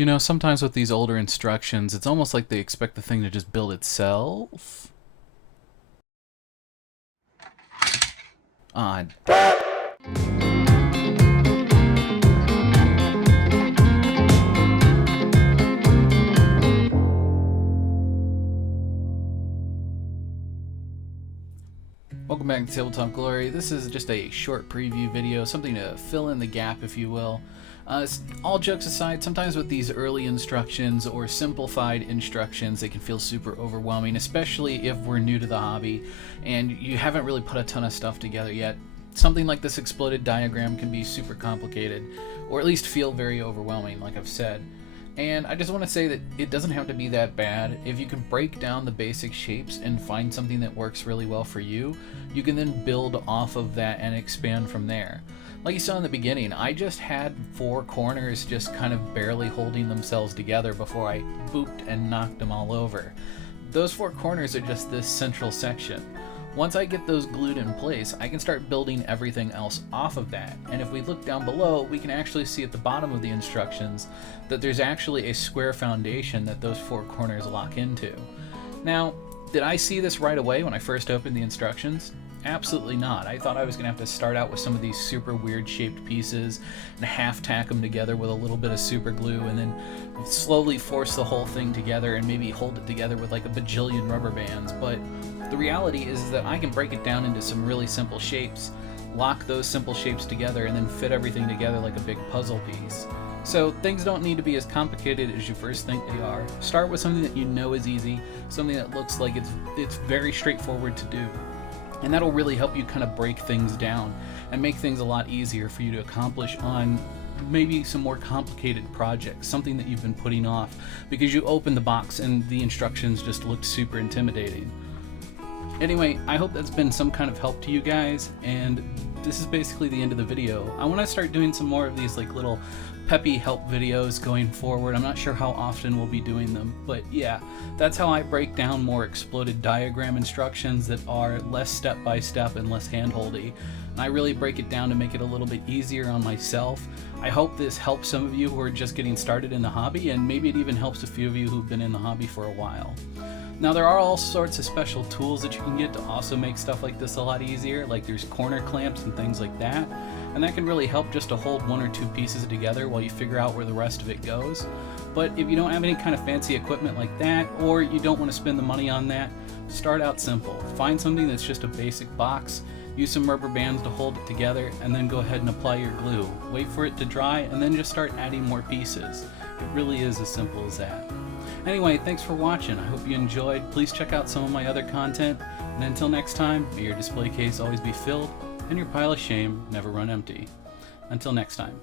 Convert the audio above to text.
You know, sometimes with these older instructions, it's almost like they expect the thing to just build itself. Ah, welcome back to Tabletop Glory. This is just a short preview video, something to fill in the gap, if you will. All jokes aside, sometimes with these early instructions or simplified instructions, they can feel super overwhelming, especially if we're new to the hobby and you haven't really put a ton of stuff together yet. Something like this exploded diagram can be super complicated, or at least feel very overwhelming, like I've said. And I just want to say that it doesn't have to be that bad. If you can break down the basic shapes and find something that works really well for you, you can then build off of that and expand from there. Like you saw in the beginning, I just had 4 corners just kind of barely holding themselves together before I booped and knocked them all over. Those 4 corners are just this central section. Once I get those glued in place, I can start building everything else off of that. And if we look down below, we can actually see at the bottom of the instructions that there's actually a square foundation that those 4 corners lock into. Now, did I see this right away when I first opened the instructions? Absolutely not. I thought I was going to have to start out with some of these super weird shaped pieces and half tack them together with a little bit of super glue and then slowly force the whole thing together and maybe hold it together with like a bajillion rubber bands. But the reality is that I can break it down into some really simple shapes, lock those simple shapes together, and then fit everything together like a big puzzle piece. So things don't need to be as complicated as you first think they are. Start with something that you know is easy, something that looks like it's very straightforward to do. And that'll really help you kind of break things down and make things a lot easier for you to accomplish on maybe some more complicated projects, something that you've been putting off because you opened the box and the instructions just looked super intimidating. Anyway, I hope that's been some kind of help to you guys, and this is basically the end of the video. I want to start doing some more of these like little peppy help videos going forward. I'm not sure how often we'll be doing them, but yeah, that's how I break down more exploded diagram instructions that are less step-by-step and less hand-holdy. And I really break it down to make it a little bit easier on myself. I hope this helps some of you who are just getting started in the hobby, and maybe it even helps a few of you who've been in the hobby for a while. Now there are all sorts of special tools that you can get to also make stuff like this a lot easier, like there's corner clamps and things like that, and that can really help just to hold 1 or 2 pieces together while you figure out where the rest of it goes. But if you don't have any kind of fancy equipment like that, or you don't want to spend the money on that, start out simple. Find something that's just a basic box, use some rubber bands to hold it together, and then go ahead and apply your glue. Wait for it to dry, and then just start adding more pieces. It really is as simple as that. Anyway, thanks for watching. I hope you enjoyed. Please check out some of my other content. And until next time, may your display case always be filled and your pile of shame never run empty. Until next time.